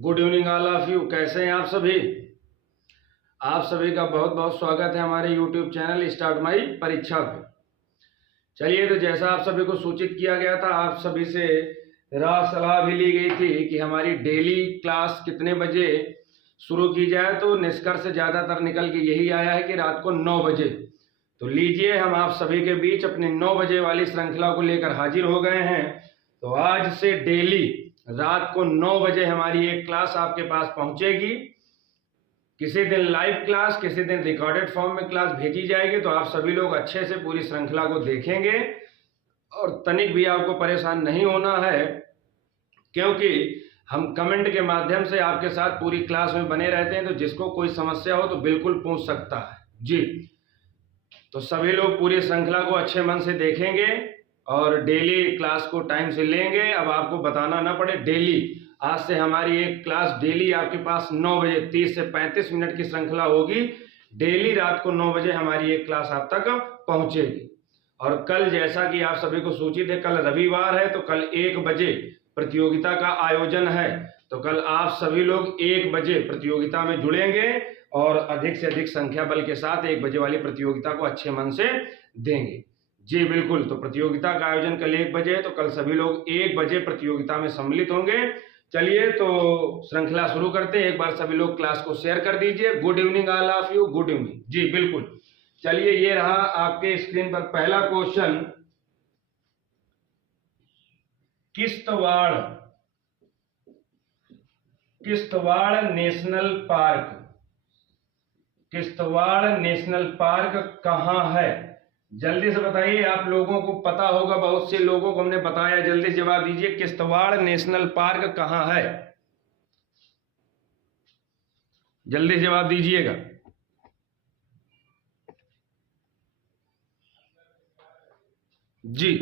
Good evening all of you. कैसे हैं आप सभी? आप सभी का बहुत बहुत स्वागत है हमारे यूट्यूब चैनल स्टार्ट माई परीक्षा पे। चलिए, तो जैसा आप सभी को सूचित किया गया था, आप सभी से राय सलाह भी ली गई थी कि हमारी डेली क्लास कितने बजे शुरू की जाए, तो निष्कर्ष ज़्यादातर निकल के यही आया है कि रात को 9 बजे। तो लीजिए, हम आप सभी के बीच अपनी 9 बजे वाली श्रृंखला को लेकर हाजिर हो गए हैं। तो आज से डेली रात को 9 बजे हमारी एक क्लास आपके पास पहुंचेगी। किसी दिन लाइव क्लास, किसी दिन रिकॉर्डेड फॉर्म में क्लास भेजी जाएगी। तो आप सभी लोग अच्छे से पूरी श्रृंखला को देखेंगे और तनिक भी आपको परेशान नहीं होना है, क्योंकि हम कमेंट के माध्यम से आपके साथ पूरी क्लास में बने रहते हैं। तो जिसको कोई समस्या हो तो बिल्कुल पूछ सकता है जी। तो सभी लोग पूरी श्रृंखला को अच्छे मन से देखेंगे और डेली क्लास को टाइम से लेंगे। अब आपको बताना ना पड़े, डेली आज से हमारी एक क्लास डेली आपके पास 9 बजे 30 से 35 मिनट की श्रृंखला होगी। डेली रात को 9 बजे हमारी एक क्लास आप तक पहुंचेगी। और कल, जैसा कि आप सभी को सूचित है, कल रविवार है, तो कल 1 बजे प्रतियोगिता का आयोजन है। तो कल आप सभी लोग 1 बजे प्रतियोगिता में जुड़ेंगे और अधिक से अधिक संख्या बल के साथ 1 बजे वाली प्रतियोगिता को अच्छे मन से देंगे जी। बिल्कुल, तो प्रतियोगिता का आयोजन कल 1 बजे है, तो कल सभी लोग 1 बजे प्रतियोगिता में सम्मिलित होंगे। चलिए, तो श्रृंखला शुरू करते हैं। एक बार सभी लोग क्लास को शेयर कर दीजिए। Good evening all of you. Good evening ji. बिल्कुल, चलिए, ये रहा आपके स्क्रीन पर पहला question. Kishtwar national park, Kishtwar national park कहाँ है? जल्दी से बताइए। आप लोगों को पता होगा, बहुत से लोगों को हमने बताया। जल्दी जवाब दीजिए, किश्तवाड़ नेशनल पार्क कहाँ है? जल्दी जवाब दीजिएगा जी।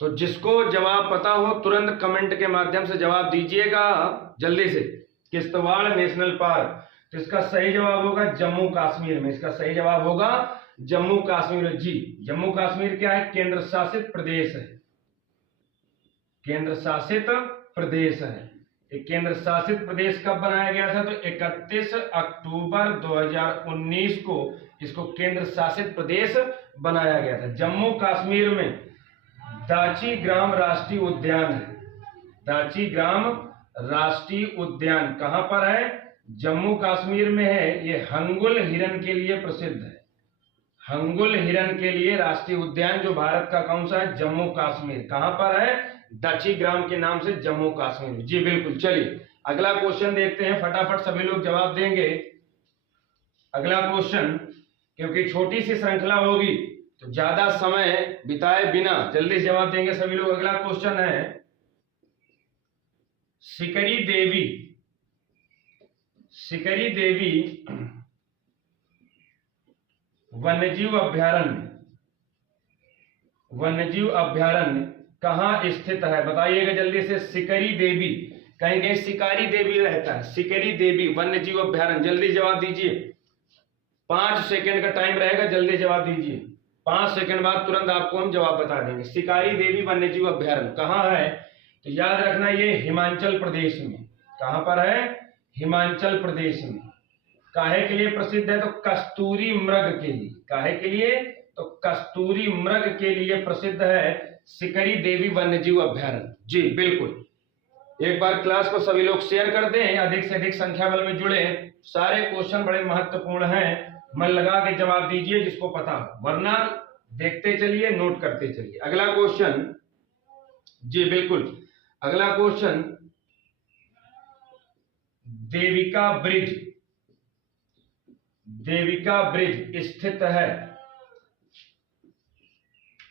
तो जिसको जवाब पता हो तुरंत कमेंट के माध्यम से जवाब दीजिएगा जल्दी से। किश्तवाड़ नेशनल पार्क, तो इसका सही जवाब होगा जम्मू कश्मीर में। इसका सही जवाब होगा जम्मू कश्मीर जी। जम्मू कश्मीर क्या है? केंद्र शासित प्रदेश है। केंद्र शासित प्रदेश है। एक केंद्र शासित प्रदेश कब बनाया गया था? तो 31 अक्टूबर 2019 को इसको केंद्र शासित प्रदेश बनाया गया था। जम्मू कश्मीर में दाची ग्राम राष्ट्रीय उद्यान है। दाची ग्राम राष्ट्रीय उद्यान कहां पर है? जम्मू कश्मीर में है। ये हंगुल हिरन के लिए प्रसिद्ध है। हंगुल हिरन के लिए राष्ट्रीय उद्यान जो भारत का कौन सा है? जम्मू कश्मीर। कहां पर है? दाची ग्राम के नाम से जम्मू कश्मीर जी। बिल्कुल, चलिए अगला क्वेश्चन देखते हैं। फटाफट सभी लोग जवाब देंगे। अगला क्वेश्चन, क्योंकि छोटी सी श्रृंखला होगी तो ज्यादा समय बिताए बिना जल्दी जवाब देंगे सभी लोग। अगला क्वेश्चन है, सिकरी देवी, सिकरी देवी वन्यजीव अभ्यारण्य, वन्यजीव अभ्यारण्य कहां स्थित है? बताइएगा जल्दी से। सिकरी देवी, कहीं कहीं शिकारी देवी रहता है। सिकरी देवी वन्यजीव अभ्यारण्य, जल्दी जवाब दीजिए। 5 सेकंड का टाइम रहेगा, जल्दी जवाब दीजिए। 5 सेकंड बाद तुरंत आपको हम जवाब बता देंगे। शिकारी देवी वन्यजीव अभ्यारण्य कहां है? तो याद रखना, ये हिमाचल प्रदेश में। कहां पर है? हिमाचल प्रदेश में। काहे के लिए प्रसिद्ध है? तो कस्तूरी मृग के लिए। काहे के लिए? तो कस्तूरी मृग के लिए प्रसिद्ध है सिकरी देवी वन्यजीव अभ्यारण्य जी। बिल्कुल, एक बार क्लास को सभी लोग शेयर कर दें, अधिक से अधिक संख्या बल में जुड़े। सारे क्वेश्चन बड़े महत्वपूर्ण हैं, मन लगा के जवाब दीजिए जिसको पता हो, वरना देखते चलिए, नोट करते चलिए। अगला क्वेश्चन जी। बिल्कुल, अगला question, Devika bridge, Devika bridge स्थित है।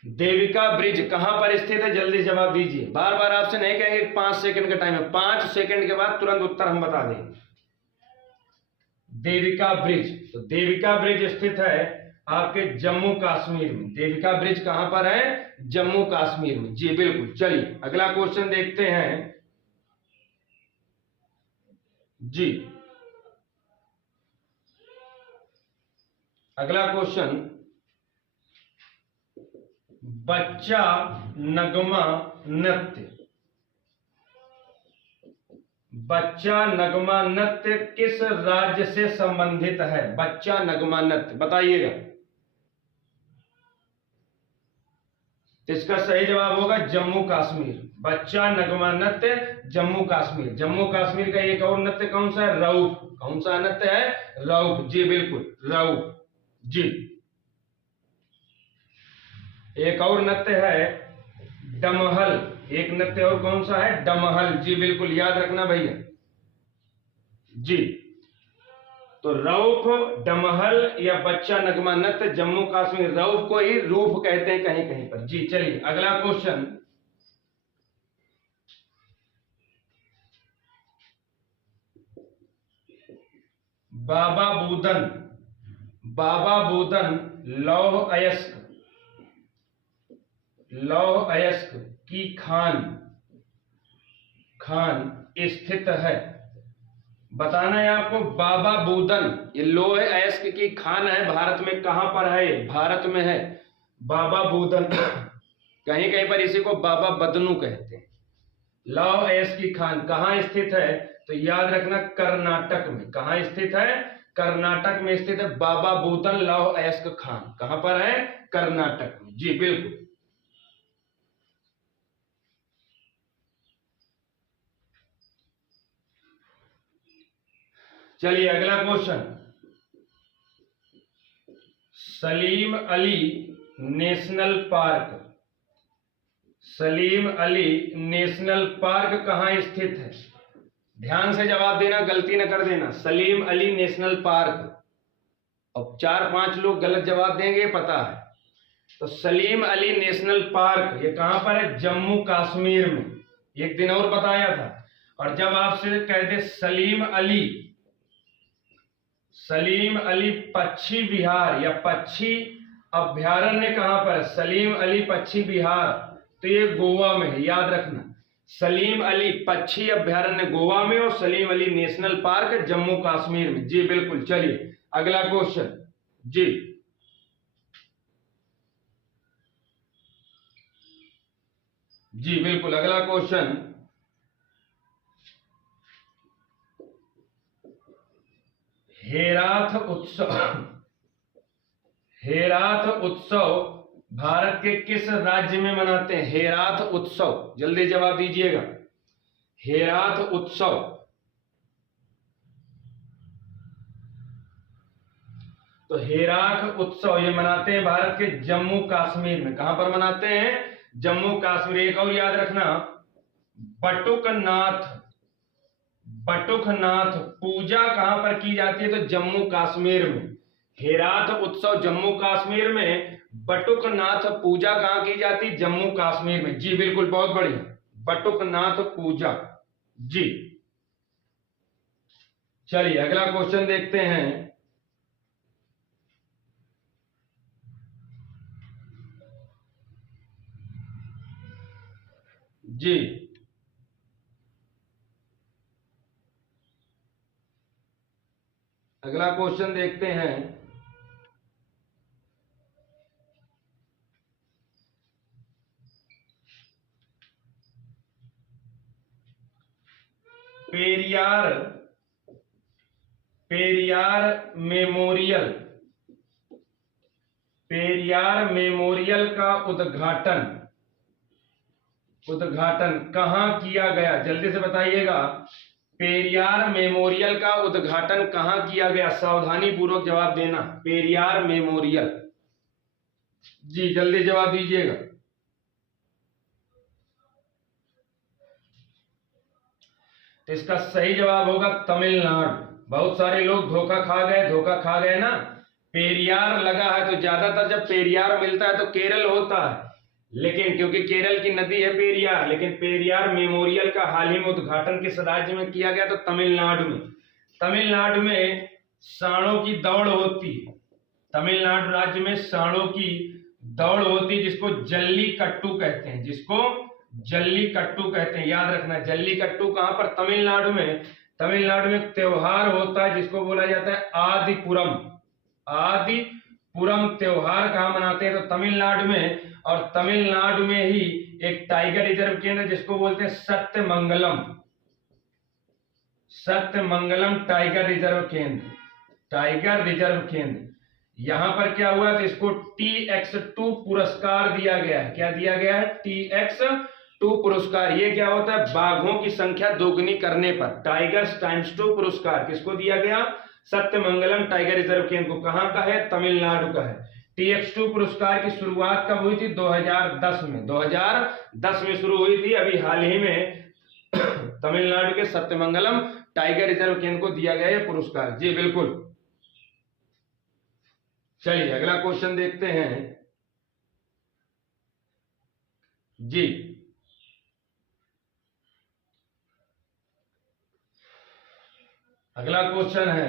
देविका ब्रिज कहां पर स्थित है? जल्दी जवाब दीजिए। बार बार आपसे नहीं कहेंगे। 5 सेकंड का टाइम है। 5 सेकंड के बाद तुरंत उत्तर हम बता देंगे। देविका ब्रिज, तो देविका ब्रिज स्थित है आपके जम्मू कश्मीर में। देविका ब्रिज कहां पर है? जम्मू कश्मीर में जी। बिल्कुल, चलिए अगला क्वेश्चन देखते हैं जी। अगला क्वेश्चन, बच्चा नगमा नृत्य, बच्चा नगमा नृत्य किस राज्य से संबंधित है? बच्चा नगमा नृत्य बताइएगा। तो इसका सही जवाब होगा जम्मू कश्मीर। बच्चा नगमा नृत्य जम्मू कश्मीर। जम्मू कश्मीर का एक और नृत्य कौन सा है? रऊफ। कौन सा नृत्य है? रऊफ। जी बिल्कुल रऊफ जी। एक और नृत्य है डमहल। एक नृत्य और कौन सा है? डमहल। जी बिल्कुल याद रखना भैया जी। तो रऊफ, डमहल या बच्चा नगमा नृत्य जम्मू कश्मीर। रऊफ को ही रूफ कहते हैं कहीं कहीं पर जी। चलिए अगला क्वेश्चन। बाबा बूदन, बाबा बूदन लौह अयस्क, लौह अयस्क की खान स्थित है। बताना है आपको। बाबा बूदन ये लौह अयस्क की खान है, भारत में कहां पर है? भारत में है बाबा बूदन। कहीं कहीं पर इसी को बाबा बदनू कहते हैं। लौह अयस्क की खान कहां स्थित है? तो याद रखना कर्नाटक में। कहां स्थित है? कर्नाटक में स्थित है बाबा बूदन लौह अयस्क खान। कहां पर है? कर्नाटक में जी बिल्कुल। चलिए अगला question. Salim Ali national park, Salim Ali national park कहां स्थित है? ध्यान से जवाब देना, गलती न कर देना। Salim Ali national park. अब 4-5 लोग गलत जवाब देंगे पता है। तो सलीम अली नेशनल पार्क ये कहां पर है? जम्मू कश्मीर में। एक दिन और बताया था। और जब आपसे कहते सलीम अली, सलीम अली पक्षी विहार या पक्षी अभ्यारण्य कहां पर है? सलीम अली पक्षी विहार तो ये गोवा में है, याद रखना। सलीम अली पक्षी अभ्यारण्य गोवा में और सलीम अली नेशनल पार्क जम्मू कश्मीर में जी बिल्कुल। चलिए अगला क्वेश्चन जी। जी बिल्कुल अगला क्वेश्चन। हेराथ उत्सव, हेराथ उत्सव भारत के किस राज्य में मनाते हैं? हेराथ उत्सव जल्दी जवाब दीजिएगा। हेराथ उत्सव तो हेराथ उत्सव ये मनाते हैं भारत के जम्मू कश्मीर में। कहां पर मनाते हैं? जम्मू कश्मीर। एक और याद रखना बटुकनाथ, बटुकनाथ पूजा कहां पर की जाती है? तो जम्मू कश्मीर में। हेराथ उत्सव जम्मू कश्मीर में, बटुकनाथ पूजा कहां की जाती? जम्मू कश्मीर में जी बिल्कुल। बहुत बढ़िया, बटुकनाथ पूजा जी। चलिए अगला क्वेश्चन देखते हैं। जी अगला क्वेश्चन देखते हैं। पेरियार, पेरियार मेमोरियल, पेरियार मेमोरियल का उद्घाटन, उद्घाटन कहां किया गया? जल्दी से बताइएगा। पेरियार मेमोरियल का उद्घाटन कहां किया गया? सावधानी पूर्वक जवाब देना। पेरियार मेमोरियल जी जल्दी जवाब दीजिएगा। तो इसका सही जवाब होगा तमिलनाडु। बहुत सारे लोग धोखा खा गए ना। पेरियार लगा है तो ज्यादातर जब पेरियार मिलता है तो केरल होता है, लेकिन क्योंकि केरल की नदी है पेरियार, लेकिन पेरियार मेमोरियल का हाल ही में उद्घाटन किस राज्य में किया गया? तो तमिलनाडु में। तमिलनाडु में सांडों की दौड़ होती है। तमिलनाडु राज्य में सांडों की दौड़ होती है जिसको जल्लीकट्टू कहते हैं, जिसको जल्लीकट्टू कहते हैं। याद रखना जल्लीकट्टू कहां पर? तमिलनाडु में। तमिलनाडु में त्योहार होता है जिसको बोला जाता है आदिपुरम। आदिपुरम त्योहार कहां मनाते हैं? तो तमिलनाडु में। और तमिलनाडु में ही एक टाइगर रिजर्व केंद्र जिसको बोलते हैं सत्यमंगलम। सत्यमंगलम टाइगर रिजर्व केंद्र, टाइगर रिजर्व केंद्र, यहां पर क्या हुआ तो इसको TX2 पुरस्कार दिया गया है। क्या दिया गया है? TX2 पुरस्कार। ये क्या होता है? बाघों की संख्या दोगुनी करने पर टाइगर्स टाइम्स 2 पुरस्कार किसको दिया गया? सत्यमंगलम टाइगर रिजर्व केंद्र को। कहां का है? तमिलनाडु का है। TX2 पुरस्कार की शुरुआत कब हुई थी? 2010 में, 2010 में शुरू हुई थी। अभी हाल ही में तमिलनाडु के सत्यमंगलम टाइगर रिजर्व केंद्र को दिया गया है पुरस्कार। जी बिल्कुल। चलिए अगला क्वेश्चन देखते हैं जी। अगला क्वेश्चन है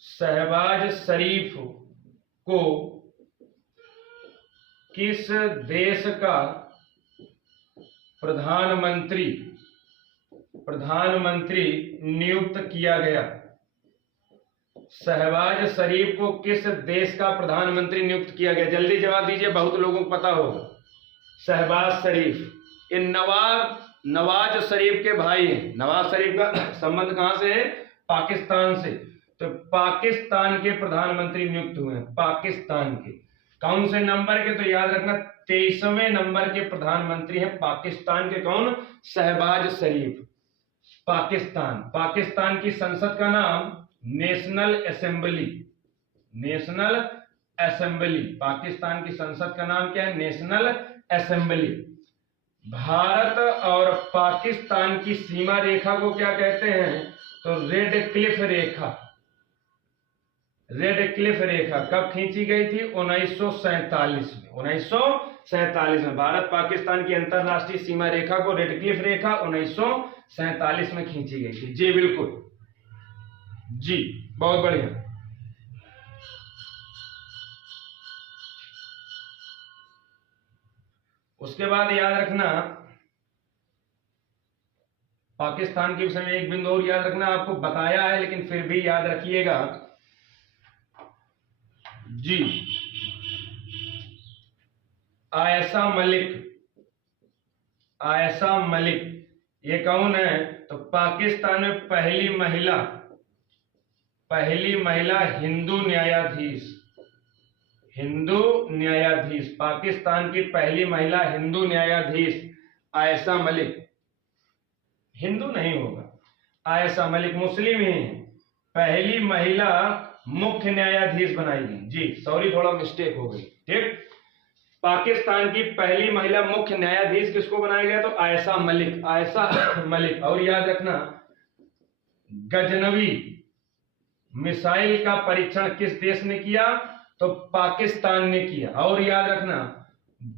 शहबाज शरीफ को किस देश का प्रधानमंत्री नियुक्त किया गया? शहबाज शरीफ को किस देश का प्रधानमंत्री नियुक्त किया गया? जल्दी जवाब दीजिए, बहुत लोगों को पता होगा। शहबाज शरीफ ये नवाज शरीफ के भाई हैं। नवाज शरीफ का संबंध कहां से है? पाकिस्तान से। तो पाकिस्तान के प्रधानमंत्री नियुक्त हुए हैं, पाकिस्तान के। कौन से नंबर के? तो याद रखना 23वें नंबर के प्रधानमंत्री हैं पाकिस्तान के। कौन? शहबाज शरीफ। पाकिस्तान की संसद का नाम national assembly. National assembly, Pakistan की संसद का नाम क्या है? National assembly. भारत और पाकिस्तान की सीमा रेखा को क्या कहते हैं? तो रेड क्लिफ रेखा। रेड क्लिफ रेखा कब खींची गई थी? 1947 में। 1947 में भारत पाकिस्तान की अंतरराष्ट्रीय सीमा रेखा को रेड क्लिफ रेखा 1947 में खींची गई थी। जी बिल्कुल। जी बहुत बढ़िया। उसके बाद याद रखना पाकिस्तान के विषय में एक बिंदु और याद रखना, आपको बताया है लेकिन फिर भी याद रखिएगा जी। आयशा मलिक ये कौन है? तो पाकिस्तान में पहली महिला हिंदू न्यायाधीश, पाकिस्तान की पहली महिला हिंदू न्यायाधीश आयशा मलिक। हिंदू नहीं होगा, आयशा मलिक मुस्लिम ही है। पहली महिला मुख्य न्यायाधीश बनाई गई। जी सॉरी, थोड़ा मिस्टेक हो गई। ठीक, पाकिस्तान की पहली महिला मुख्य न्यायाधीश किसको बनाया गया? तो आयशा मलिक। और याद रखना गजनवी मिसाइल का परीक्षण किस देश ने किया? तो पाकिस्तान ने किया। और याद रखना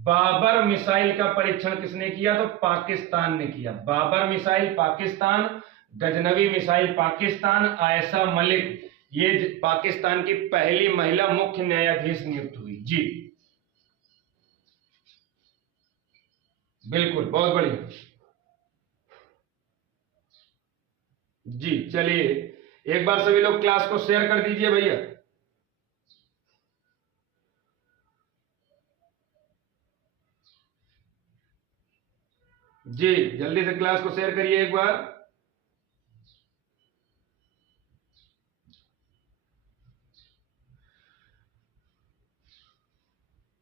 बाबर मिसाइल का परीक्षण किसने किया? तो पाकिस्तान ने किया। बाबर मिसाइल पाकिस्तान, गजनवी मिसाइल पाकिस्तान, आयशा मलिक ये पाकिस्तान की पहली महिला मुख्य न्यायाधीश नियुक्त हुई। जी बिल्कुल, बहुत बढ़िया। जी चलिए एक बार सभी लोग क्लास को शेयर कर दीजिए भैया। जी जल्दी से क्लास को शेयर करिए एक बार।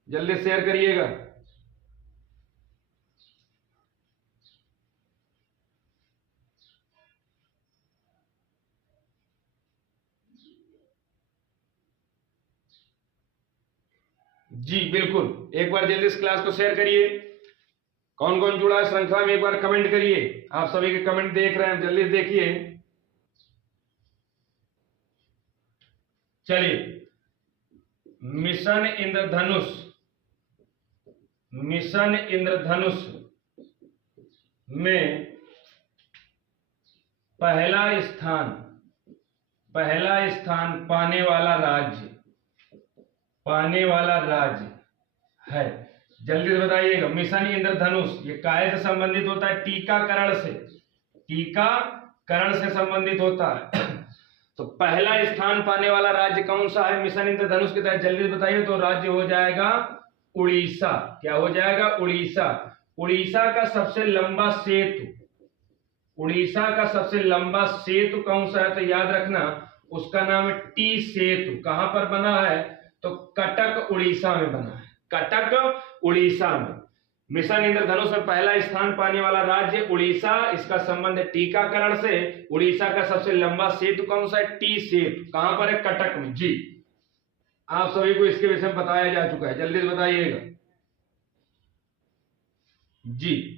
जल्दी शेयर करिएगा। जी बिल्कुल, एक बार जल्दी इस क्लास को शेयर करिए। कौन कौन जुड़ा है श्रृंखला में एक बार कमेंट करिए। आप सभी के कमेंट देख रहे हैं, जल्दी देखिए। चलिए मिशन इंद्रधनुष में पहला स्थान पाने वाला राज्य है। जल्दी से बताइएगा। मिशन इंद्रधनुष ये काहे से संबंधित होता है? टीकाकरण से संबंधित होता है। तो पहला स्थान पाने वाला राज्य कौन सा है मिशन इंद्रधनुष के तहत, जल्दी बताइए। तो राज्य हो जाएगा उड़ीसा। क्या हो जाएगा? उड़ीसा। उड़ीसा का सबसे लंबा सेतु, उड़ीसा का सबसे लंबा सेतु कौन सा है? तो याद रखना उसका नाम है टी सेतु। कहां पर बना है? तो कटक उड़ीसा में बना है, कटक उड़ीसा में। मिशन इंद्रधनुष में पहला स्थान पाने वाला राज्य उड़ीसा, इसका संबंध है टीकाकरण से। उड़ीसा का सबसे लंबा सेतु कौन सा है? टी सेतु। कहां पर है? कटक में। जी, आप सभी को इसके विषय में बताया जा चुका है, जल्दी बताइएगा। जी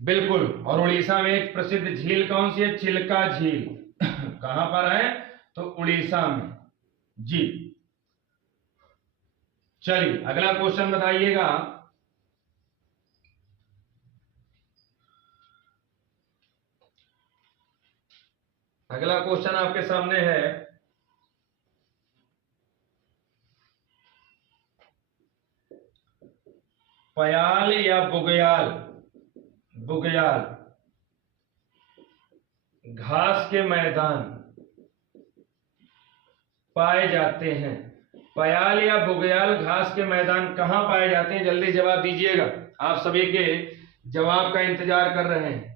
बिल्कुल। और उड़ीसा में एक प्रसिद्ध झील कौन सी है? चिल्का झील। कहां पर है? तो उड़ीसा में। जी चलिए अगला क्वेश्चन बताइएगा। अगला क्वेश्चन आपके सामने है, पयाल या बुग्याल, बुग्याल घास के मैदान पाए जाते हैं। पयाल या बुग्याल घास के मैदान कहां पाए जाते हैं? जल्दी जवाब दीजिएगा, आप सभी के जवाब का इंतजार कर रहे हैं।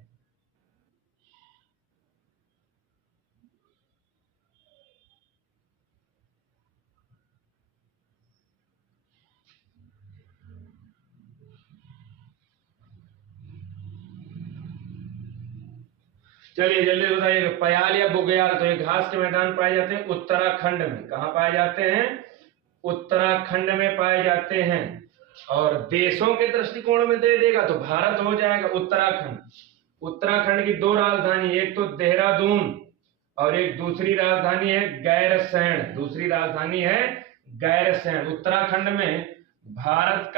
चलिए जल्दी बताइएगा, पयाल या बुग्याल तो ये घास के मैदान पाए जाते हैं उत्तराखंड में। कहां पाए जाते हैं? उत्तराखंड में पाए जाते हैं। और देशों के दृष्टिकोण में दे देगा तो भारत हो जाएगा उत्तराखंड। उत्तराखंड की दो राजधानी, एक तो देहरादून और एक दूसरी राजधानी है गैरसैंण। दूसरी राजधानी है गैरसैंण। उत्तराखंड में भारत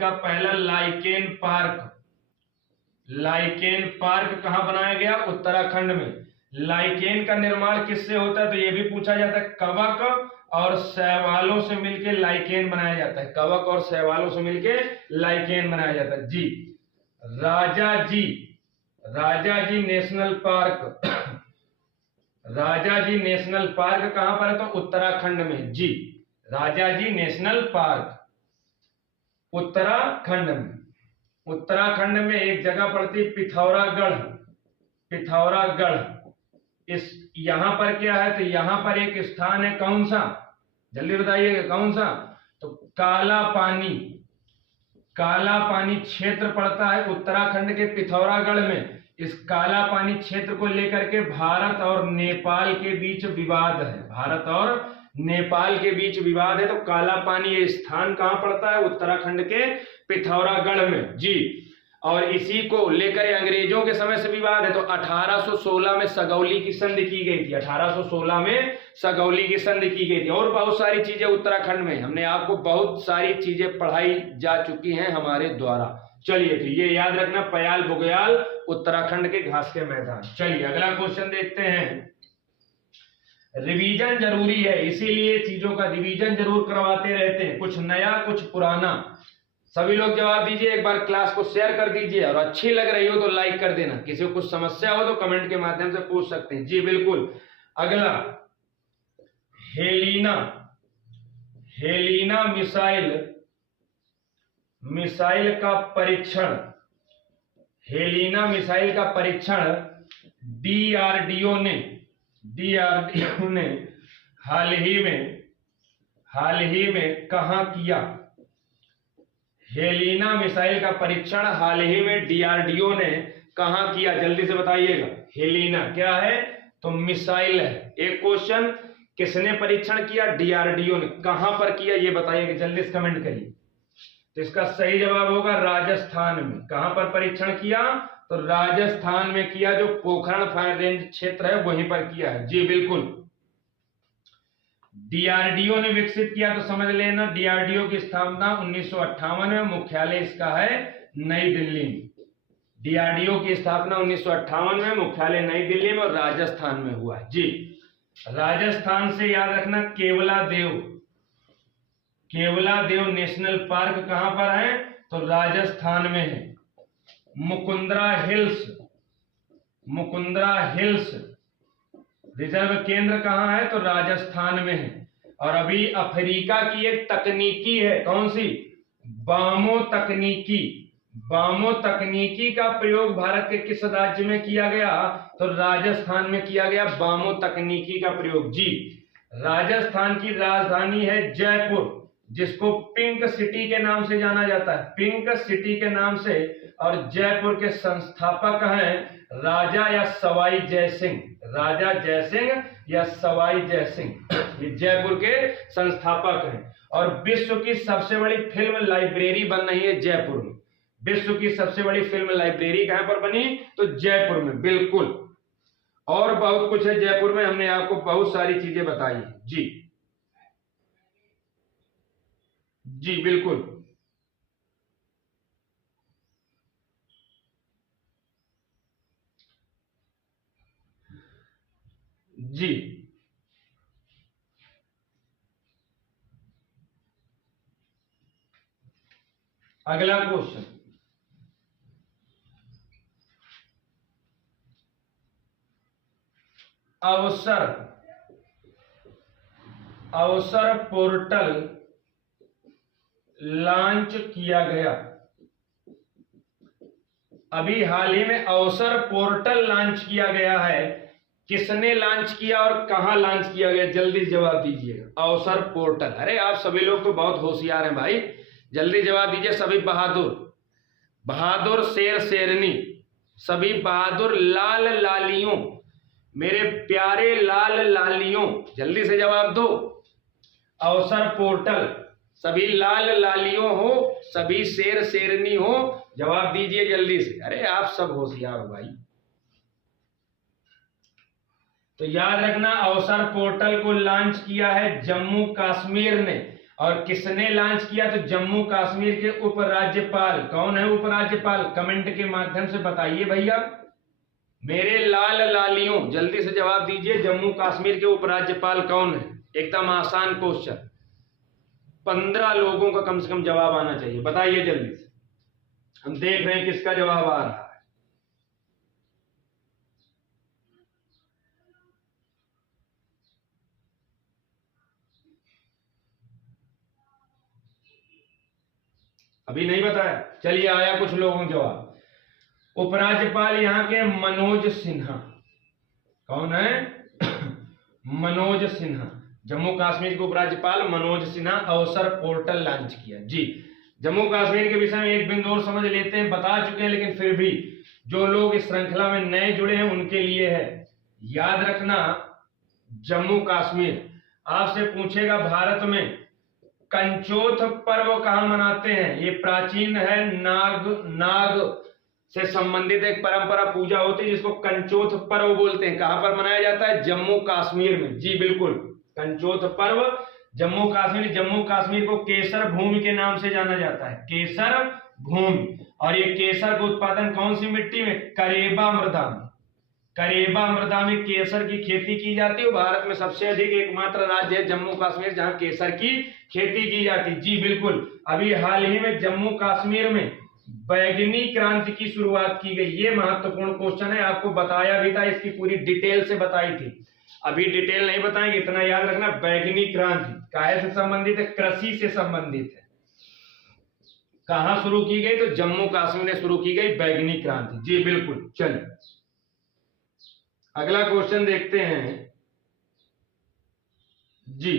का पहला लाइकेन पार्क, लाइकेन पार्क कहां बनाया गया? उत्तराखंड में। लाइकेन का निर्माण किससे होता है? तो यह भी पूछा जाता है। कवक और शैवालों से मिलकर लाइकेन बनाया जाता है। कवक और शैवालों से मिलकर लाइकेन बनाया जाता है। जी, Rajaji national park, Rajaji national park कहां पर है? तो उत्तराखंड में। जी, राजाजी नेशनल पार्क उत्तराखंड में। उत्तराखंड में एक जगह पड़ती है पिथौरागढ़, पिथौरागढ़। इस यहां पर क्या है? तो यहां पर एक स्थान है, कौन सा? जल्दी बताइएगा कौन सा? तो काला पानी, काला पानी क्षेत्र पड़ता है उत्तराखंड के पिथौरागढ़ में। इस काला पानी क्षेत्र को लेकर के भारत और नेपाल के बीच विवाद है, भारत और नेपाल के बीच विवाद है। तो काला पानी ये स्थान कहां पड़ता है? उत्तराखंड के पिथौरागढ़ में। जी, और इसी को लेकर अंग्रेजों के समय से विवाद है। तो 1816 में सगौली की संधि की गई थी, 1816 में सगौली की संधि की गई थी। और बहुत सारी चीजें उत्तराखंड में, हमने आपको बहुत सारी चीजें पढ़ाई जा चुकी हैं हमारे द्वारा। चलिए तो ये याद रखना, पयाल बुग्याल उत्तराखंड के घास के मैदान। चलिए अगला क्वेश्चन देखते हैं। रिवीजन जरूरी है, इसीलिए चीजों का रिवीजन जरूर करवाते रहते हैं, कुछ नया कुछ पुराना। सभी लोग जवाब दीजिए, एक बार क्लास को शेयर कर दीजिए, और अच्छी लग रही हो तो लाइक कर देना। किसी को कुछ समस्या हो तो कमेंट के माध्यम से पूछ सकते हैं। जी बिल्कुल। अगला, हेलिना, हेलिना मिसाइल का परीक्षण, हेलिना मिसाइल का परीक्षण डीआरडीओ ने हाल ही में कहां किया? हेलिना मिसाइल का परीक्षण हाल ही में डीआरडीओ ने कहां किया? जल्दी से बताइएगा। हेलिना क्या है? तो मिसाइल है। एक क्वेश्चन, किसने परीक्षण किया? डीआरडीओ ने। कहां पर किया ये बताइएगा, जल्दी से कमेंट करिए। तो इसका सही जवाब होगा राजस्थान में। कहां पर परीक्षण किया? तो राजस्थान में किया, जो पोखरण फायर रेंज क्षेत्र है वहीं पर किया है। जी बिल्कुल। डीआरडीओ ने विकसित किया तो समझ लेना, डीआरडीओ की स्थापना 1958 में, मुख्यालय इसका है नई दिल्ली में। डीआरडीओ की स्थापना 1958 में, मुख्यालय नई दिल्ली में और राजस्थान में हुआ। जी, राजस्थान से याद रखना केवला देव नेशनल पार्क कहां पर है? तो राजस्थान में है। मुकुंदरा हिल्स रिजर्व केंद्र कहाँ है? तो राजस्थान में है। और अभी अफ्रीका की एक तकनीकी है, कौन सी? बामो तकनीकी। बामो तकनीकी का प्रयोग भारत के किस राज्य में किया गया? तो राजस्थान में किया गया बामो तकनीकी का प्रयोग। जी, राजस्थान की राजधानी है जयपुर, जिसको पिंक सिटी के नाम से जाना जाता है, पिंक सिटी के नाम से। और जयपुर के संस्थापक हैं राजा या सवाई जयसिंह, राजा जयसिंह या सवाई जयसिंह, ये जयपुर के संस्थापक हैं। और विश्व की सबसे बड़ी फिल्म लाइब्रेरी बन रही है जयपुर में। विश्व की सबसे बड़ी फिल्म लाइब्रेरी कहां पर बनी? तो जयपुर में, बिल्कुल। और बहुत कुछ है जयपुर में, हमने आपको बहुत सारी चीजें बताई। जी जी बिल्कुल। जी अगला क्वेश्चन, अवसर अवसर पोर्टल लॉन्च किया गया। अभी हाल ही में अवसर पोर्टल लॉन्च किया गया है, किसने लॉन्च किया और कहां लॉन्च किया गया? जल्दी जवाब दीजिएगा। अवसर पोर्टल, अरे आप सभी लोग तो बहुत होशियार हैं भाई, जल्दी जवाब दीजिए। सभी बहादुर, बहादुर शेर शेरनी, सभी बहादुर लाल लालियों, मेरे प्यारे लाल लालियों, जल्दी से जवाब दो। अवसर पोर्टल, सभी लाल लालियों हो, सभी शेर शेरनी हो, जवाब दीजिए जल्दी से। अरे आप सब होशियार हो भाई। तो याद रखना, अवसर पोर्टल को लॉन्च किया है जम्मू कश्मीर ने। और किसने लॉन्च किया? तो जम्मू कश्मीर के उपराज्यपाल। कौन है उपराज्यपाल? कमेंट के माध्यम से बताइए भैया, मेरे लाल लालियों, जल्दी से जवाब दीजिए। जम्मू कश्मीर के उपराज्यपाल कौन है? एकदम आसान क्वेश्चन, 15 लोगों का कम से कम जवाब आना चाहिए, बताइए जल्दी से। हम देख रहे हैं किसका जवाब आ रहा है। अभी नहीं बताया? चलिए आया कुछ लोगों का जवाब। उपराज्यपाल यहाँ के मनोज सिन्हा। कौन है? मनोज सिन्हा, जम्मू कश्मीर के उपराज्यपाल मनोज सिन्हा अवसर पोर्टल लॉन्च किया। जी, जम्मू कश्मीर के विषय में एक बिंदु और समझ लेते हैं, बता चुके हैं, लेकिन फिर भी जो लोग इस श्रृंखला में नए जुड़े हैं उनके लिए है। याद रखना, जम्मू कश्मीर आपसे पूछेगा भारत में कंचोथ पर्व कहां मनाते हैं? ये प्राचीन है, नाग से संबंधित एक परंपरा पूजा होती है जिसको कंचोथ पर्व बोलते हैं। कहां पर मनाया जाता है? जम्मू कश्मीर में। जी बिल्कुल, कंचोथ पर्व जम्मू कश्मीर। जम्मू कश्मीर को केसर भूमि के नाम से जाना जाता है, केसर भूमि। और ये केसर का उत्पादन कौन सी मिट्टी में? करेबा मृदा में। करेबा मृदा में केसर की खेती की जाती है। भारत में सबसे अधिक एकमात्र राज्य है जम्मू कश्मीर जहां केसर की खेती की जाती है। जी बिल्कुल, अभी हाल ही में जम्मू कश्मीर में बैगनी क्रांति की शुरुआत की गई। ये महत्वपूर्ण क्वेश्चन है, आपको बताया भी था, इसकी पूरी डिटेल से बताई थी। अभी डिटेल नहीं बताएंगे, इतना याद रखना, बैगनी क्रांति काहे से संबंधित है? कृषि से संबंधित है। कहां शुरू की गई? तो जम्मू कश्मीर में शुरू की गई बैगनी क्रांति। जी बिल्कुल। चलिए अगला क्वेश्चन देखते हैं। जी,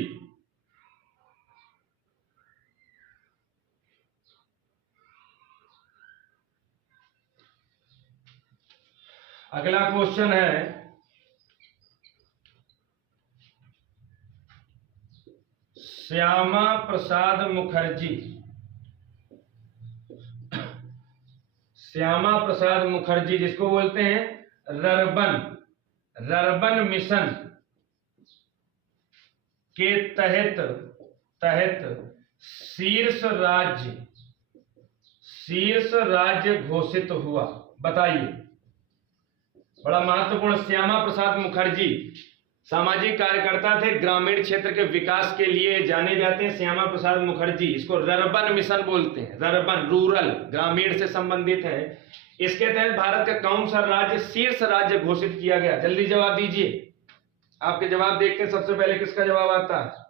अगला क्वेश्चन है, श्यामा प्रसाद मुखर्जी। श्यामा प्रसाद मुखर्जी जिसको बोलते हैं रर्बन मिशन के तहत शीर्ष राज्य घोषित हुआ। बताइए, बड़ा महत्वपूर्ण। श्यामा प्रसाद मुखर्जी सामाजिक कार्यकर्ता थे, ग्रामीण क्षेत्र के विकास के लिए जाने जाते हैं श्यामा प्रसाद मुखर्जी। इसको रर्बन मिशन बोलते हैं, रर्बन, रूरल, ग्रामीण से संबंधित है। इसके तहत भारत का कौन सा राज्य शीर्ष राज्य घोषित किया गया? जल्दी जवाब दीजिए। आपके जवाब देखते हैं सबसे पहले किसका जवाब आता है।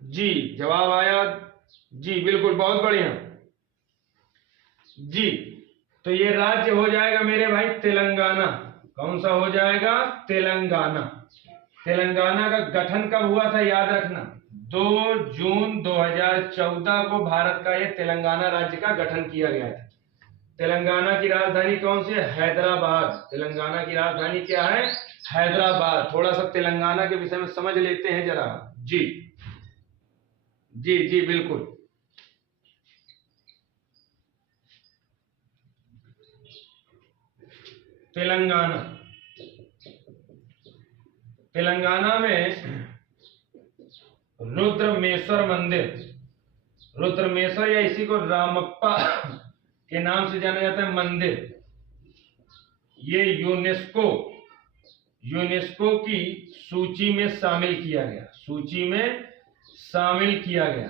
जी जवाब आया जी, बिल्कुल, बहुत बढ़िया जी। तो ये राज्य हो जाएगा मेरे भाई तेलंगाना। कौन सा हो जाएगा? तेलंगाना। तेलंगाना का गठन कब हुआ था याद रखना, 2 जून 2014 को भारत का ये तेलंगाना राज्य का गठन किया गया था। तेलंगाना की राजधानी कौन सी है? हैदराबाद। तेलंगाना की राजधानी क्या है? हैदराबाद। थोड़ा सा तेलंगाना के विषय में समझ लेते हैं जरा। जी जी जी बिल्कुल। तेलंगाना, तेलंगाना में रुद्रमेश्वर मंदिर, रुद्रमेश्वर या इसी को रामप्पा के नाम से जाना जाता है मंदिर, ये यूनेस्को की सूची में शामिल किया गया, सूची में शामिल किया गया।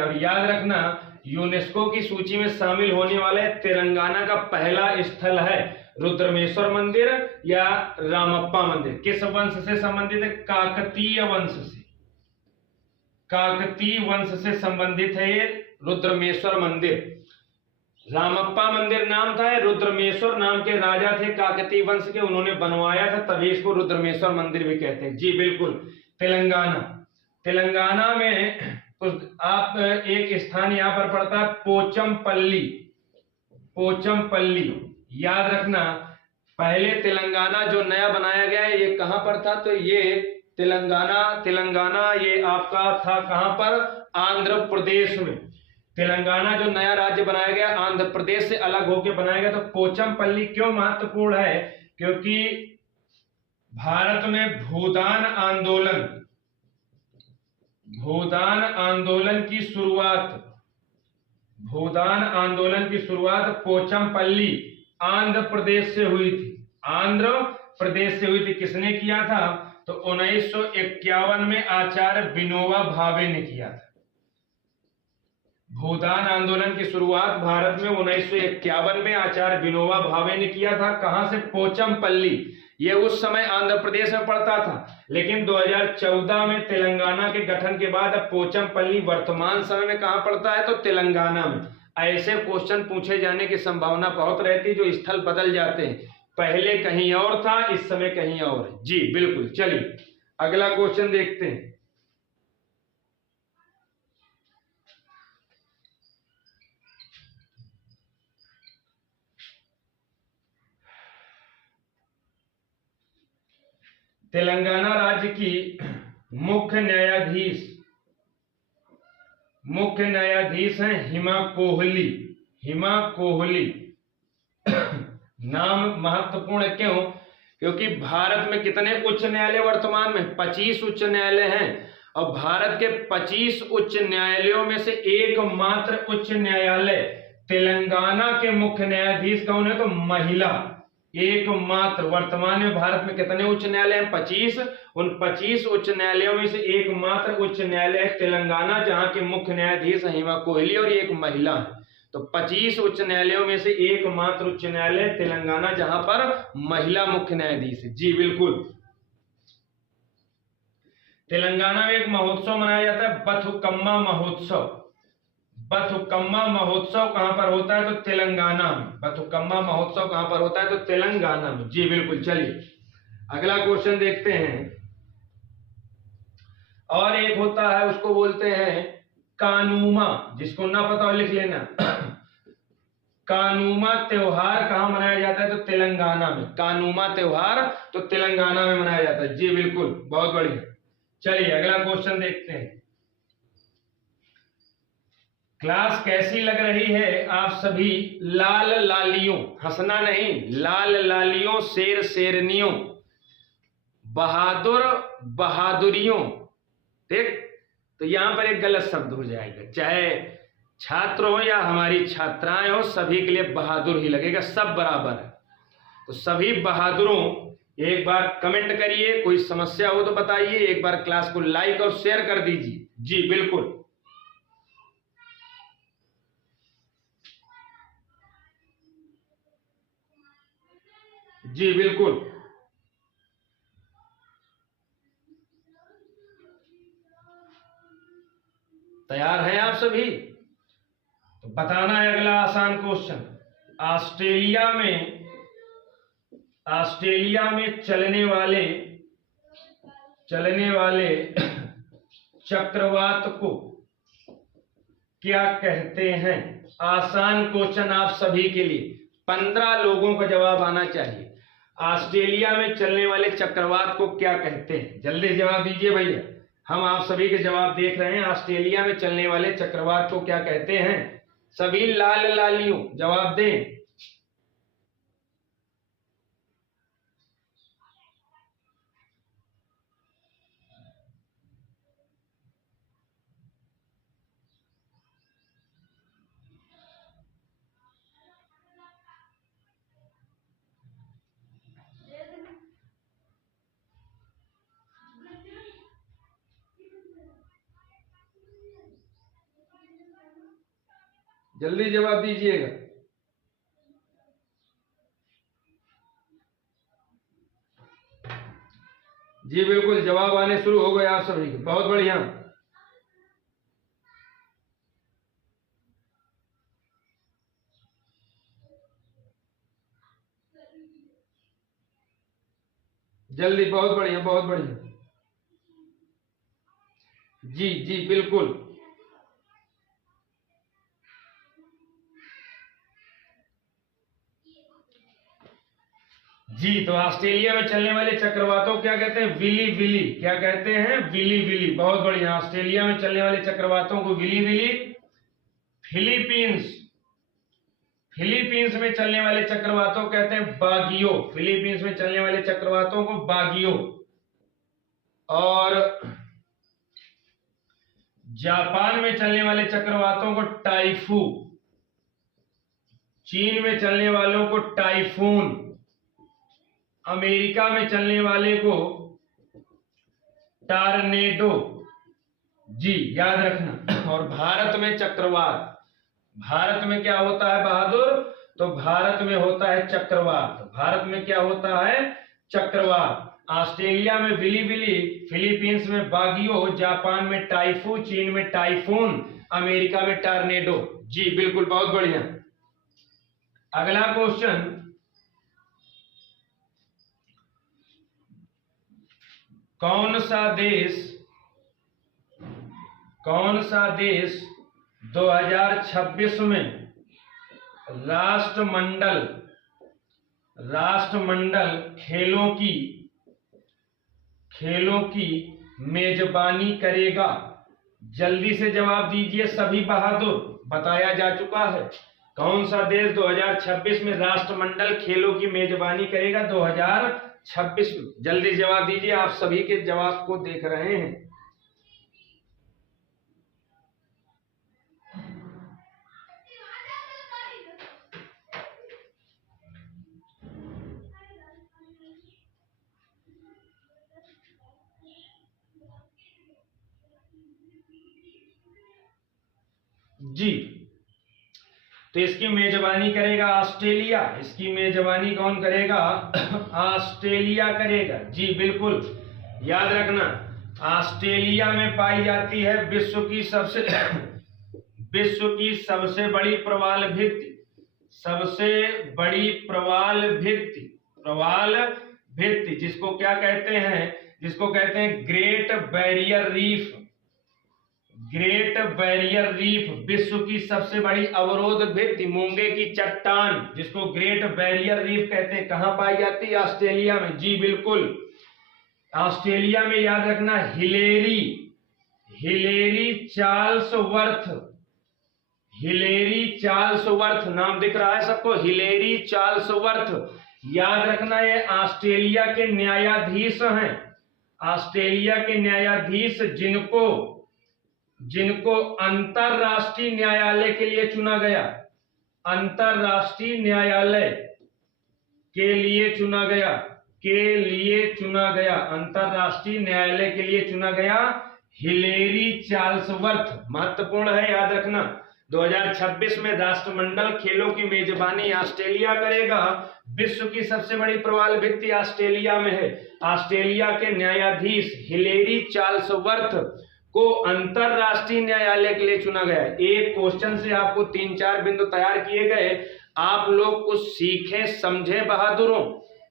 और याद रखना यूनेस्को की सूची में शामिल होने वाले तेलंगाना का पहला स्थल है रुद्रमेश्वर मंदिर या रामप्पा मंदिर। किस वंश से संबंधित है? काकतीय वंश से, काकतीय वंश से संबंधित है ये रुद्रमेश्वर मंदिर। रामप्पा मंदिर नाम था, रुद्रमेश्वर नाम के राजा थे काकतीय वंश के, उन्होंने बनवाया था, तभी इसको रुद्रमेश्वर मंदिर भी कहते हैं। जी बिल्कुल। तेलंगाना में आप एक स्थान यहां पर पड़ता है पोचमपल्ली। याद रखना पहले तेलंगाना जो नया बनाया गया है ये कहां पर था? तो ये तेलंगाना ये आपका था कहां पर? आंध्र प्रदेश में। तेलंगाना जो नया राज्य बनाया गया आंध्र प्रदेश से अलग होकर बनाया गया। तो पोचमपल्ली क्यों महत्वपूर्ण है? क्योंकि भारत में भूदान आंदोलन की शुरुआत पोचमपल्ली आंध्र प्रदेश से हुई थी। किसने किया था? तो 1951 में आचार्य विनोबा भावे ने किया था। भूदान आंदोलन की शुरुआत भारत में 1951 में आचार्य विनोबा भावे ने किया था। कहां से? पोचमपल्ली। ये उस समय आंध्र प्रदेश में पड़ता था, लेकिन 2014 में तेलंगाना के गठन के बाद अब पोचमपल्ली वर्तमान समय में कहां पड़ता है? तो तेलंगाना में। ऐसे क्वेश्चन पूछे जाने की संभावना बहुत रहती है, जो स्थल बदल जाते हैं, पहले कहीं और था, इस समय कहीं और है। जी बिल्कुल। चलिए अगला क्वेश्चन देखते हैं। तेलंगाना राज्य की मुख्य न्यायाधीश हैं हिमा कोहली। नाम महत्वपूर्ण क्यों? क्योंकि भारत में कितने उच्च न्यायालय वर्तमान में? 25 उच्च न्यायालय हैं, और भारत के 25 उच्च न्यायालयों में से एकमात्र उच्च न्यायालय तेलंगाना के मुख्य न्यायाधीश कौन है? तो महिला, एकमात्र। वर्तमान में भारत में कितने उच्च न्यायालय हैं? 25। उन 25 उच्च न्यायालयों में से एकमात्र उच्च न्यायालय तेलंगाना, जहां के मुख्य न्यायाधीश हिमा कोहली और ये एक महिला है। तो 25 उच्च न्यायालयों में से एकमात्र उच्च न्यायालय तेलंगाना, जहां पर महिला मुख्य न्यायाधीश है। जी बिल्कुल। तेलंगाना में एक महोत्सव मनाया जाता है, बथुकम्मा महोत्सव। बथुकम्मा महोत्सव कहां पर होता है? तो तेलंगाना में। बथुकम्मा महोत्सव कहां पर होता है? तो तेलंगाना में। जी बिल्कुल। चलिए अगला क्वेश्चन देखते हैं। और एक होता है, उसको बोलते हैं कानूमा, जिसको ना पता हो लिख लेना। कानूमा त्योहार कहां मनाया जाता है? तो तेलंगाना में। कानूमा त्योहार तो तेलंगाना में मनाया जाता है। जी बिल्कुल, बहुत बढ़िया। चलिए अगला क्वेश्चन देखते हैं। क्लास कैसी लग रही है आप सभी? लाल लालियों, हंसना नहीं, लाल लालियों, शेर शेरनियों, बहादुर, बहादुरियों। ठीक, तो यहां पर एक गलत शब्द हो जाएगा, चाहे छात्र हो या हमारी छात्राएं हो, सभी के लिए बहादुर ही लगेगा, सब बराबर है। तो सभी बहादुरों, एक बार कमेंट करिए, कोई समस्या हो तो बताइए, एक बार क्लास को लाइक और शेयर कर दीजिए। जी बिल्कुल। जी बिल्कुल। तैयार हैं आप सभी? तो बताना है अगला आसान क्वेश्चन। ऑस्ट्रेलिया में चलने वाले चक्रवात को क्या कहते हैं? आसान क्वेश्चन आप सभी के लिए, 15 लोगों का जवाब आना चाहिए। ऑस्ट्रेलिया में चलने वाले चक्रवात को क्या कहते हैं? जल्दी जवाब दीजिए भैया, हम आप सभी के जवाब देख रहे हैं। ऑस्ट्रेलिया में चलने वाले चक्रवात को क्या कहते हैं? सभी लाल लालियों जवाब दें। जल्दी जवाब दीजिएगा। जी बिल्कुल, जवाब आने शुरू हो गए आप सभी के, बहुत बढ़िया। जल्दी, बहुत बढ़िया, बहुत बढ़िया। जी जी बिल्कुल। जी, तो ऑस्ट्रेलिया में चलने वाले चक्रवातों क्या कहते हैं? Willy willy. क्या कहते हैं? Willy willy. बहुत बढ़िया, ऑस्ट्रेलिया में चलने वाले चक्रवातों को विली विली। फिलीपींस में चलने वाले चक्रवातों कहते हैं बागियो। फिलीपींस में चलने वाले चक्रवातों को बागियो। और जापान में चलने वाले चक्रवातों को टाइफू। चीन में चलने वालों को टाइफून। अमेरिका में चलने वाले को टार्नेडो। जी याद रखना। और भारत में चक्रवात। भारत में क्या होता है बहादुर? तो भारत में होता है चक्रवात। भारत में क्या होता है? चक्रवात। ऑस्ट्रेलिया में विली विली, फिलीपींस में बागियो, जापान में टाइफू, चीन में टाइफून, अमेरिका में टार्नेडो। जी बिल्कुल, बहुत बढ़िया। अगला क्वेश्चन, कौन सा देश 2026 में राष्ट्रमंडल खेलों की मेजबानी करेगा? जल्दी से जवाब दीजिए सभी बहादुर, बताया जा चुका है। कौन सा देश 2026 में राष्ट्रमंडल खेलों की मेजबानी करेगा? 2026 में। जल्दी जवाब दीजिए, आप सभी के जवाब को देख रहे हैं। जी, तो इसकी मेजबानी करेगा ऑस्ट्रेलिया। इसकी मेजबानी कौन करेगा? ऑस्ट्रेलिया करेगा। जी बिल्कुल, याद रखना, ऑस्ट्रेलिया में पाई जाती है विश्व की सबसे बड़ी प्रवाल भित्ति। प्रवाल भित्ति जिसको क्या कहते हैं? जिसको कहते हैं great barrier reef. Great barrier reef, विश्व की सबसे बड़ी अवरोध भित्ति, मूंगे की चट्टान, जिसको ग्रेट बैरियर रीफ कहते हैं, कहां पाई जाती है? ऑस्ट्रेलिया में। जी बिल्कुल, ऑस्ट्रेलिया में। याद रखना, हिलेरी चार्ल्सवर्थ नाम दिख रहा है सबको? हिलेरी चार्ल्सवर्थ, याद रखना ये ऑस्ट्रेलिया के न्यायाधीश हैं, ऑस्ट्रेलिया के न्यायाधीश जिनको अंतरराष्ट्रीय न्यायालय के लिए चुना गया, अंतरराष्ट्रीय न्यायालय के लिए चुना गया, अंतरराष्ट्रीय न्यायालय के लिए चुना गया हिलेरी चार्ल्सवर्थ। महत्वपूर्ण है, याद रखना। 2026 में राष्ट्रमंडल खेलों की मेजबानी ऑस्ट्रेलिया करेगा। विश्व की सबसे बड़ी प्रवाल भित्ति ऑस्ट्रेलिया में है। ऑस्ट्रेलिया के न्यायाधीश हिलेरी चार्ल्सवर्थ को अंतरराष्ट्रीय न्यायालय के लिए चुना गया। एक क्वेश्चन से आपको 3-4 बिंदु तैयार किए गए, आप लोग कुछ सीखें, समझें बहादुरों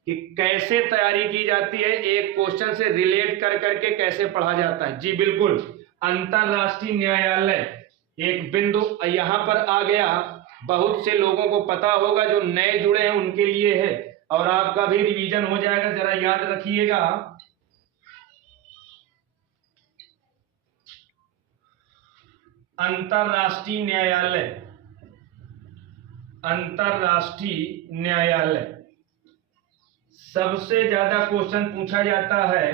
कि कैसे तैयारी की जाती है, एक क्वेश्चन से रिलेट कर करके कैसे पढ़ा जाता है। जी बिल्कुल, अंतरराष्ट्रीय न्यायालय एक बिंदु यहां पर आ गया। बहुत से लोगों को पता होगा, जो नए जुड़े हैं उनके लिए है, और आपका भी रिवीजन हो जाएगा। जरा याद रखिएगा, अंतरराष्ट्रीय न्यायालय, अंतरराष्ट्रीय न्यायालय सबसे ज्यादा क्वेश्चन पूछा जाता है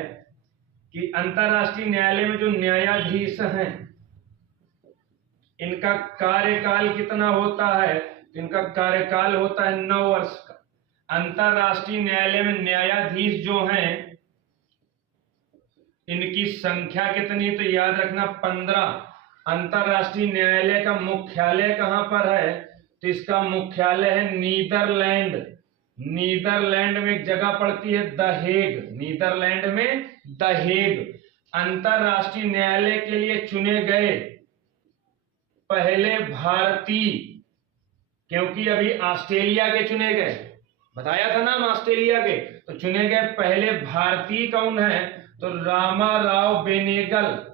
कि अंतरराष्ट्रीय न्यायालय में जो न्यायाधीश हैं इनका कार्यकाल कितना होता है। इनका कार्यकाल होता है 9 वर्ष का। अंतरराष्ट्रीय न्यायालय में न्यायाधीश जो हैं इनकी संख्या कितनी, तो याद रखना 15। अंतरराष्ट्रीय न्यायालय का मुख्यालय कहां पर है, तो इसका मुख्यालय है नीदरलैंड। नीदरलैंड में एक जगह पड़ती है द हेग, नीदरलैंड में द हेग। अंतरराष्ट्रीय न्यायालय के लिए चुने गए पहले भारतीय, क्योंकि अभी ऑस्ट्रेलिया के चुने गए, बताया था ना हम ऑस्ट्रेलिया के, तो चुने गए पहले भारतीय कौन है, तो रामाराव बेनेगल।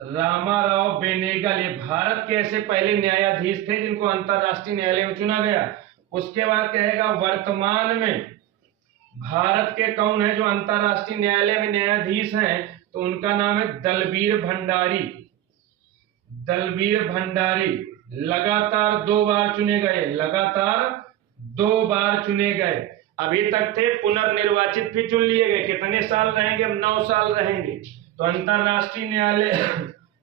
रामाराव बेनेगल ये भारत के ऐसे पहले न्यायाधीश थे जिनको अंतरराष्ट्रीय न्यायालय में चुना गया। उसके बाद कहेगा वर्तमान में भारत के कौन है जो अंतरराष्ट्रीय न्यायालय में न्यायाधीश हैं, तो उनका नाम है दलबीर भंडारी। दलबीर भंडारी लगातार 2 बार चुने गए, लगातार 2 बार चुने गए। अभी तक थे, पुनर्निर्वाचित भी चुन लिए गए। कितने साल रहेंगे, अब 9 साल रहेंगे। तो अंतरराष्ट्रीय न्यायालय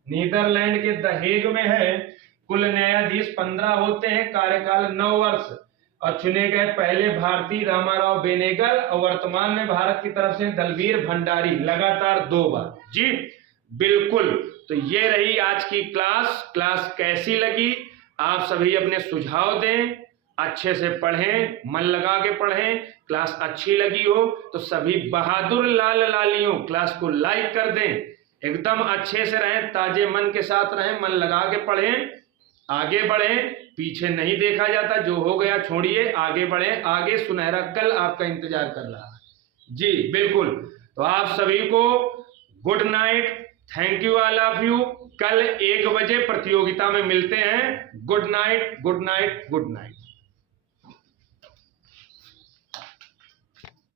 नीदरलैंड के द हेग में है। कुल न्यायाधीश 15 होते हैं, कार्यकाल 9 वर्ष, और चुने गए पहले भारतीय रामाराव बेनेगल, और वर्तमान में भारत की तरफ से दलबीर भंडारी, लगातार 2 बार। जी बिल्कुल, तो ये रही आज की क्लास कैसी लगी, आप सभी अपने सुझाव दें, अच्छे से पढ़ें, मन लगा के पढ़ें। क्लास अच्छी लगी हो तो सभी बहादुर लाल लालियों क्लास को लाइक कर दें, एकदम अच्छे से रहें, ताजे मन के साथ रहें, मन लगा के पढ़ें, आगे बढ़ें, पीछे नहीं देखा जाता। जो हो गया छोड़िए, आगे बढ़ें, आगे सुनहरा कल आपका इंतजार कर रहा है। जी बिल्कुल, तो आप सभी को good night, thank you all of you. कल 1 बजे प्रतियोगिता में मिलते हैं। Good night, good night, good night.